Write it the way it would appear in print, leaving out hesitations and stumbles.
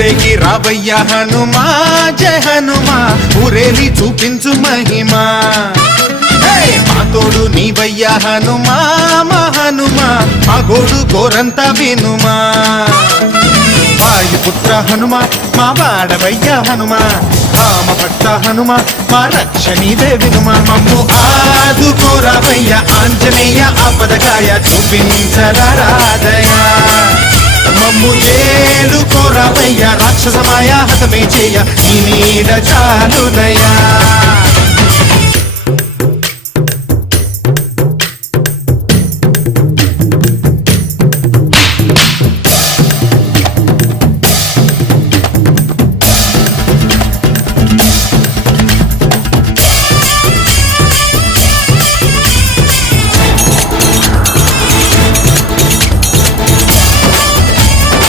ఊరేగి రావయ్య హనుమా జయ హనుమా ఊరేలి చూపించు మహిమా మా తోడు నీవయ్య హనుమా మా హనుమా మా గోడు గోరంత వినుమా వాయుపుత్ర హనుమా మా వాడవయ్య హనుమా రామభక్త హనుమా మా రక్షణీదే వినుమా మమ్ము ఆదుకోరావయ్య ఆంజనేయ ఆపదకాయ చూపించరాదయ మమ్ము ఏలుకోరావయ్య రాక్షసమాయ హతమే చేయ నీ నీడ చాలునయా